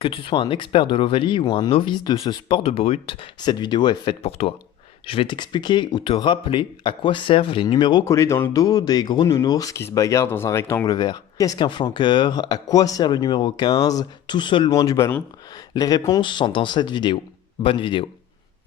Que tu sois un expert de l'Ovalie ou un novice de ce sport de brute, cette vidéo est faite pour toi. Je vais t'expliquer ou te rappeler à quoi servent les numéros collés dans le dos des gros nounours qui se bagarrent dans un rectangle vert. Qu'est-ce qu'un flanqueur? À quoi sert le numéro 15, tout seul loin du ballon? Les réponses sont dans cette vidéo. Bonne vidéo.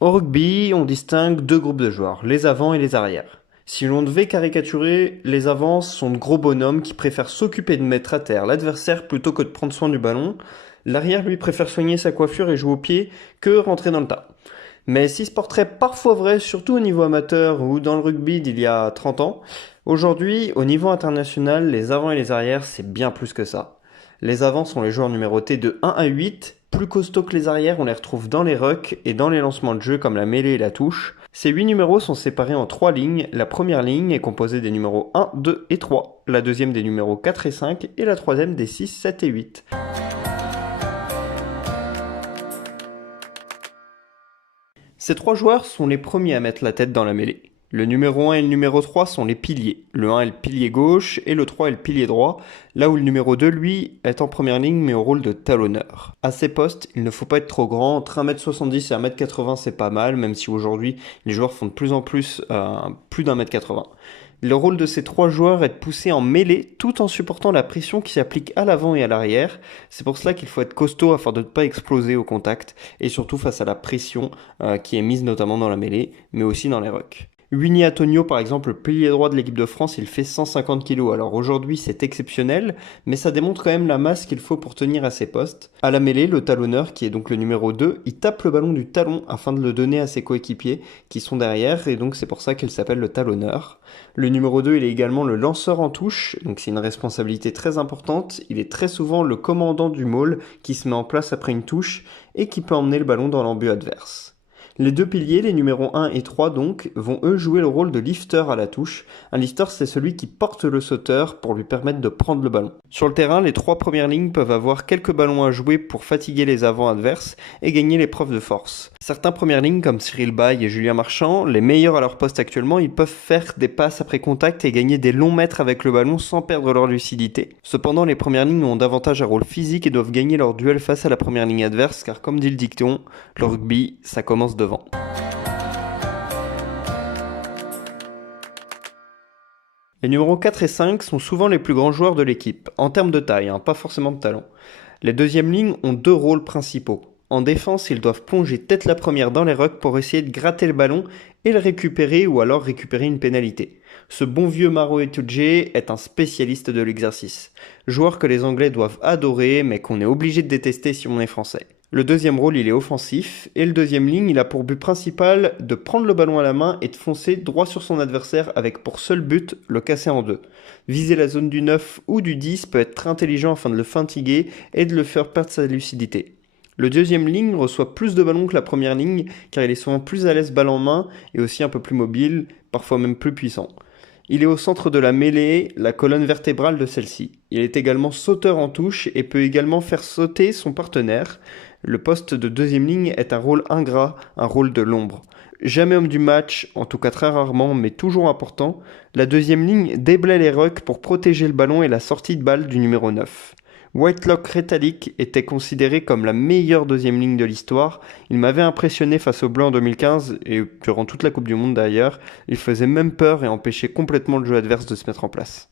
Au rugby, on distingue deux groupes de joueurs, les avants et les arrières. Si l'on devait caricaturer, les avants sont de gros bonhommes qui préfèrent s'occuper de mettre à terre l'adversaire plutôt que de prendre soin du ballon. L'arrière, lui, préfère soigner sa coiffure et jouer au pied que rentrer dans le tas. Mais si ce portrait parfois vrai, surtout au niveau amateur ou dans le rugby d'il y a 30 ans, aujourd'hui, au niveau international, les avants et les arrières, c'est bien plus que ça. Les avants sont les joueurs numérotés de 1 à 8, plus costauds que les arrières, on les retrouve dans les rucks et dans les lancements de jeu comme la mêlée et la touche. Ces 8 numéros sont séparés en 3 lignes. La première ligne est composée des numéros 1, 2 et 3, la deuxième des numéros 4 et 5 et la troisième des 6, 7 et 8. Ces trois joueurs sont les premiers à mettre la tête dans la mêlée. Le numéro 1 et le numéro 3 sont les piliers. Le 1 est le pilier gauche et le 3 est le pilier droit, là où le numéro 2, lui, est en première ligne mais au rôle de talonneur. À ces postes, il ne faut pas être trop grand. Entre 1m70 et 1m80, c'est pas mal, même si aujourd'hui, les joueurs font de plus en plus plus d'1m80. Le rôle de ces trois joueurs est de pousser en mêlée tout en supportant la pression qui s'applique à l'avant et à l'arrière. C'est pour cela qu'il faut être costaud afin de ne pas exploser au contact et surtout face à la pression qui est mise notamment dans la mêlée mais aussi dans les rucks. Winnie Antonio, par exemple, le pilier droit de l'équipe de France, il fait 150 kg. Alors aujourd'hui, c'est exceptionnel, mais ça démontre quand même la masse qu'il faut pour tenir à ses postes. À la mêlée, le talonneur, qui est donc le numéro 2, il tape le ballon du talon afin de le donner à ses coéquipiers qui sont derrière, et donc c'est pour ça qu'il s'appelle le talonneur. Le numéro 2, il est également le lanceur en touche, donc c'est une responsabilité très importante. Il est très souvent le commandant du maul qui se met en place après une touche et qui peut emmener le ballon dans l'embut adverse. Les deux piliers, les numéros 1 et 3 donc, vont eux jouer le rôle de lifter à la touche. Un lifter, c'est celui qui porte le sauteur pour lui permettre de prendre le ballon. Sur le terrain, les trois premières lignes peuvent avoir quelques ballons à jouer pour fatiguer les avants adverses et gagner l'épreuve de force. Certains premières lignes comme Cyril Baille et Julien Marchand, les meilleurs à leur poste actuellement, ils peuvent faire des passes après contact et gagner des longs mètres avec le ballon sans perdre leur lucidité. Cependant, les premières lignes ont davantage un rôle physique et doivent gagner leur duel face à la première ligne adverse car comme dit le dicton, le rugby, ça commence devant. Les numéros 4 et 5 sont souvent les plus grands joueurs de l'équipe, en termes de taille, pas forcément de talent. Les deuxièmes lignes ont deux rôles principaux. En défense, ils doivent plonger tête la première dans les rucks pour essayer de gratter le ballon et le récupérer ou alors récupérer une pénalité. Ce bon vieux Maro Itoje est un spécialiste de l'exercice. Joueur que les Anglais doivent adorer mais qu'on est obligé de détester si on est français. Le deuxième rôle, il est offensif, et le deuxième ligne, il a pour but principal de prendre le ballon à la main et de foncer droit sur son adversaire avec pour seul but le casser en deux. Viser la zone du 9 ou du 10 peut être très intelligent afin de le fatiguer et de le faire perdre sa lucidité. Le deuxième ligne reçoit plus de ballons que la première ligne, car il est souvent plus à l'aise balle en main et aussi un peu plus mobile, parfois même plus puissant. Il est au centre de la mêlée, la colonne vertébrale de celle-ci. Il est également sauteur en touche et peut également faire sauter son partenaire. Le poste de deuxième ligne est un rôle ingrat, un rôle de l'ombre. Jamais homme du match, en tout cas très rarement, mais toujours important, la deuxième ligne déblaye les rucks pour protéger le ballon et la sortie de balle du numéro 9. Whitelock Retallick était considéré comme la meilleure deuxième ligne de l'histoire. Il m'avait impressionné face aux Blancs en 2015 et durant toute la Coupe du Monde d'ailleurs. Il faisait même peur et empêchait complètement le jeu adverse de se mettre en place.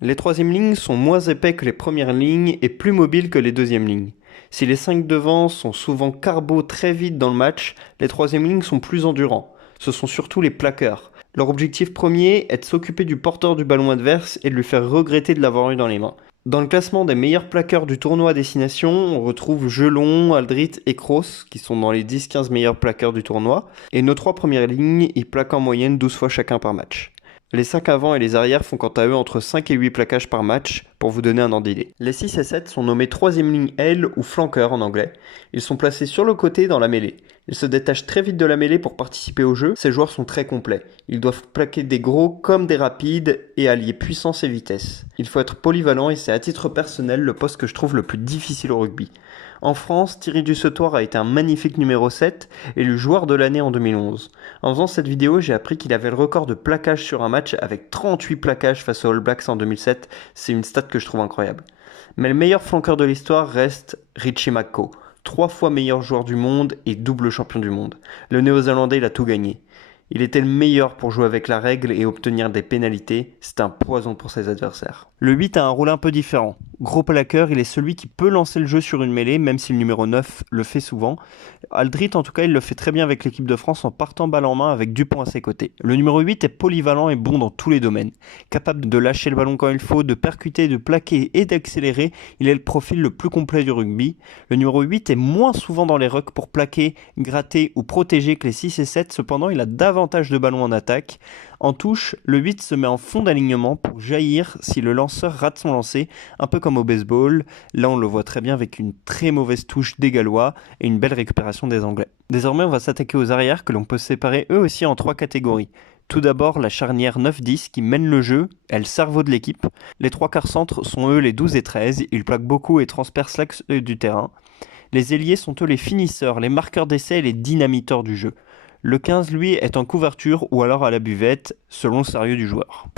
Les troisièmes lignes sont moins épais que les premières lignes et plus mobiles que les deuxièmes lignes. Si les 5 devant sont souvent carbo très vite dans le match, les troisièmes lignes sont plus endurants. Ce sont surtout les plaqueurs. Leur objectif premier est de s'occuper du porteur du ballon adverse et de lui faire regretter de l'avoir eu dans les mains. Dans le classement des meilleurs plaqueurs du tournoi à destination, on retrouve Gelon, Aldrit et Kroos, qui sont dans les 10-15 meilleurs plaqueurs du tournoi, et nos trois premières lignes, ils plaquent en moyenne 12 fois chacun par match. Les 5 avant et les arrières font quant à eux entre 5 et 8 plaquages par match, pour vous donner un ordre d'idée. Les 6 et 7 sont nommés troisième ligne L ou flanqueurs en anglais. Ils sont placés sur le côté dans la mêlée. Ils se détachent très vite de la mêlée pour participer au jeu. Ces joueurs sont très complets. Ils doivent plaquer des gros comme des rapides et allier puissance et vitesse. Il faut être polyvalent et c'est à titre personnel le poste que je trouve le plus difficile au rugby. En France, Thierry Dusautoir a été un magnifique numéro 7, élu joueur de l'année en 2011. En faisant cette vidéo, j'ai appris qu'il avait le record de plaquage sur un match avec 38 plaquages face aux All Blacks en 2007. C'est une stat que je trouve incroyable. Mais le meilleur flanqueur de l'histoire reste Richie McCaw, 3 fois meilleur joueur du monde et double champion du monde. Le Néo-Zélandais, il a tout gagné. Il était le meilleur pour jouer avec la règle et obtenir des pénalités, c'est un poison pour ses adversaires. Le 8 a un rôle un peu différent. Gros plaqueur, il est celui qui peut lancer le jeu sur une mêlée, même si le numéro 9 le fait souvent. Aldrit, en tout cas, il le fait très bien avec l'équipe de France en partant balle en main avec Dupont à ses côtés. Le numéro 8 est polyvalent et bon dans tous les domaines. Capable de lâcher le ballon quand il faut, de percuter, de plaquer et d'accélérer, il est le profil le plus complet du rugby. Le numéro 8 est moins souvent dans les rucks pour plaquer, gratter ou protéger que les 6 et 7, cependant il a davantage de ballons en attaque. En touche, le 8 se met en fond d'alignement pour jaillir si le lanceur rate son lancer, un peu comme au baseball. Là on le voit très bien avec une très mauvaise touche des Gallois et une belle récupération des Anglais. Désormais on va s'attaquer aux arrières que l'on peut séparer eux aussi en 3 catégories. Tout d'abord, la charnière 9-10 qui mène le jeu, est le cerveau de l'équipe. Les 3/4 centres sont eux les 12 et 13, ils plaquent beaucoup et transpercent l'axe du terrain. Les ailiers sont eux les finisseurs, les marqueurs d'essai et les dynamiteurs du jeu. Le 15, lui, est en couverture ou alors à la buvette, selon le sérieux du joueur.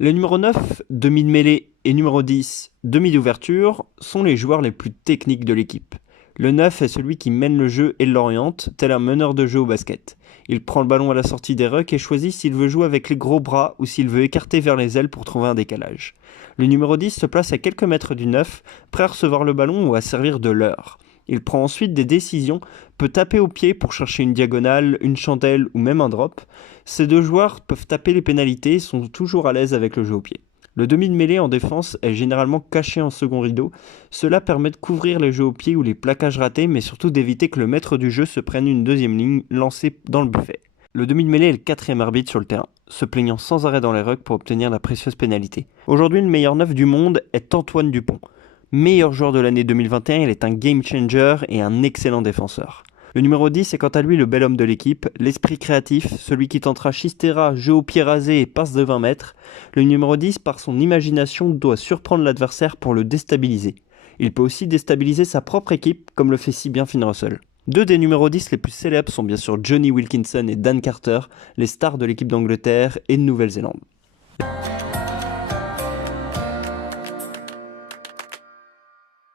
Les numéros 9, demi de mêlée, et numéro 10, demi d'ouverture, sont les joueurs les plus techniques de l'équipe. Le 9 est celui qui mène le jeu et l'oriente, tel un meneur de jeu au basket. Il prend le ballon à la sortie des rucks et choisit s'il veut jouer avec les gros bras ou s'il veut écarter vers les ailes pour trouver un décalage. Le numéro 10 se place à quelques mètres du 9, prêt à recevoir le ballon ou à servir de leurre. Il prend ensuite des décisions, peut taper au pied pour chercher une diagonale, une chandelle ou même un drop. Ces deux joueurs peuvent taper les pénalités et sont toujours à l'aise avec le jeu au pied. Le demi de mêlée en défense est généralement caché en second rideau. Cela permet de couvrir les jeux au pied ou les plaquages ratés, mais surtout d'éviter que le maître du jeu se prenne une deuxième ligne lancée dans le buffet. Le demi de mêlée est le 4e arbitre sur le terrain, se plaignant sans arrêt dans les rucks pour obtenir la précieuse pénalité. Aujourd'hui, le meilleur 9 du monde est Antoine Dupont. Meilleur joueur de l'année 2021, il est un game changer et un excellent défenseur. Le numéro 10 est quant à lui le bel homme de l'équipe, l'esprit créatif, celui qui tentera chistera, jeu au pied rasé et passe de 20 mètres. Le numéro 10, par son imagination, doit surprendre l'adversaire pour le déstabiliser. Il peut aussi déstabiliser sa propre équipe, comme le fait si bien Finn Russell. Deux des numéros 10 les plus célèbres sont bien sûr Johnny Wilkinson et Dan Carter, les stars de l'équipe d'Angleterre et de Nouvelle-Zélande.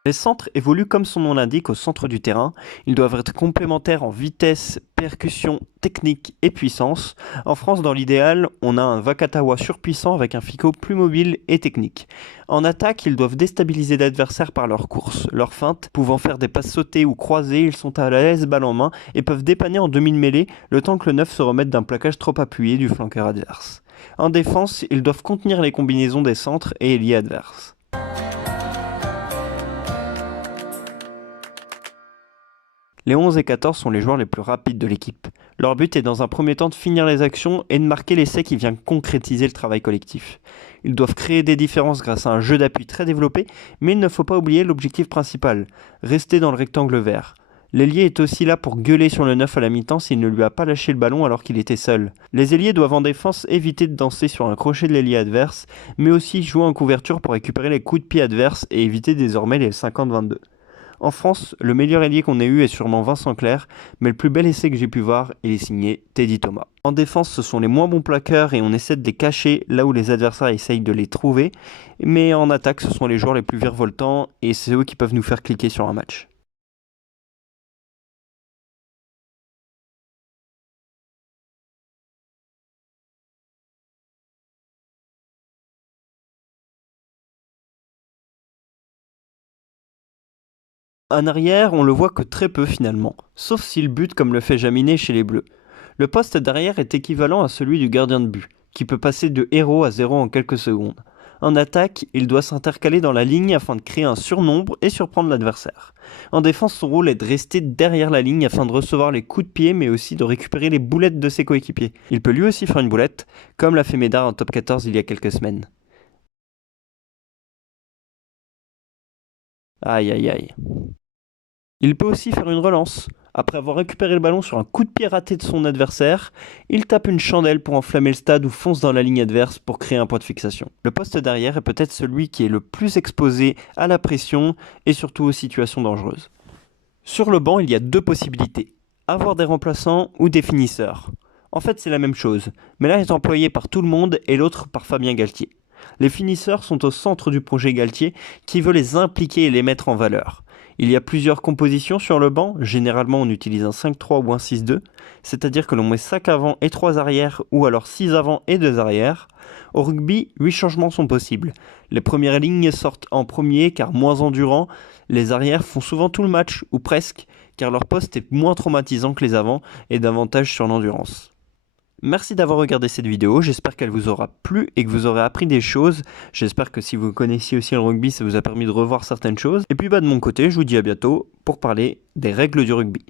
Les centres évoluent comme son nom l'indique au centre du terrain. Ils doivent être complémentaires en vitesse, percussion, technique et puissance. En France, dans l'idéal, on a un Vakatawa surpuissant avec un Fico plus mobile et technique. En attaque, ils doivent déstabiliser l'adversaire par leur course. Leur feinte, pouvant faire des passes sautées ou croisées, ils sont à l'aise balle en main et peuvent dépanner en demi de mêlée le temps que le 9 se remette d'un plaquage trop appuyé du flanqueur adverse. En défense, ils doivent contenir les combinaisons des centres et ailiers adverses. Les 11 et 14 sont les joueurs les plus rapides de l'équipe. Leur but est dans un premier temps de finir les actions et de marquer l'essai qui vient concrétiser le travail collectif. Ils doivent créer des différences grâce à un jeu d'appui très développé, mais il ne faut pas oublier l'objectif principal, rester dans le rectangle vert. L'ailier est aussi là pour gueuler sur le 9 à la mi-temps s'il ne lui a pas lâché le ballon alors qu'il était seul. Les ailiers doivent en défense éviter de danser sur un crochet de l'ailier adverse, mais aussi jouer en couverture pour récupérer les coups de pied adverses et éviter désormais les 50-22. En France, le meilleur ailier qu'on ait eu est sûrement Vincent Clerc, mais le plus bel essai que j'ai pu voir, il est signé Teddy Thomas. En défense, ce sont les moins bons plaqueurs et on essaie de les cacher là où les adversaires essayent de les trouver, mais en attaque, ce sont les joueurs les plus virevoltants et c'est eux qui peuvent nous faire cliquer sur un match. En arrière, on le voit que très peu finalement, sauf s'il bute comme le fait Jaminet chez les Bleus. Le poste d'arrière est équivalent à celui du gardien de but, qui peut passer de héros à 0 en quelques secondes. En attaque, il doit s'intercaler dans la ligne afin de créer un surnombre et surprendre l'adversaire. En défense, son rôle est de rester derrière la ligne afin de recevoir les coups de pied mais aussi de récupérer les boulettes de ses coéquipiers. Il peut lui aussi faire une boulette, comme l'a fait Médard en top 14 il y a quelques semaines. Aïe aïe aïe. Il peut aussi faire une relance. Après avoir récupéré le ballon sur un coup de pied raté de son adversaire, il tape une chandelle pour enflammer le stade ou fonce dans la ligne adverse pour créer un point de fixation. Le poste d'arrière est peut-être celui qui est le plus exposé à la pression et surtout aux situations dangereuses. Sur le banc, il y a deux possibilités, avoir des remplaçants ou des finisseurs. En fait, c'est la même chose, mais l'un est employé par tout le monde et l'autre par Fabien Galtier. Les finisseurs sont au centre du projet Galtier qui veut les impliquer et les mettre en valeur. Il y a plusieurs compositions sur le banc, généralement on utilise un 5-3 ou un 6-2, c'est-à-dire que l'on met 5 avant et 3 arrières ou alors 6 avant et 2 arrières. Au rugby, 8 changements sont possibles. Les premières lignes sortent en premier car moins endurants, les arrières font souvent tout le match, ou presque, car leur poste est moins traumatisant que les avants et davantage sur l'endurance. Merci d'avoir regardé cette vidéo, j'espère qu'elle vous aura plu et que vous aurez appris des choses. J'espère que si vous connaissiez aussi le rugby, ça vous a permis de revoir certaines choses. Et puis de mon côté, je vous dis à bientôt pour parler des règles du rugby.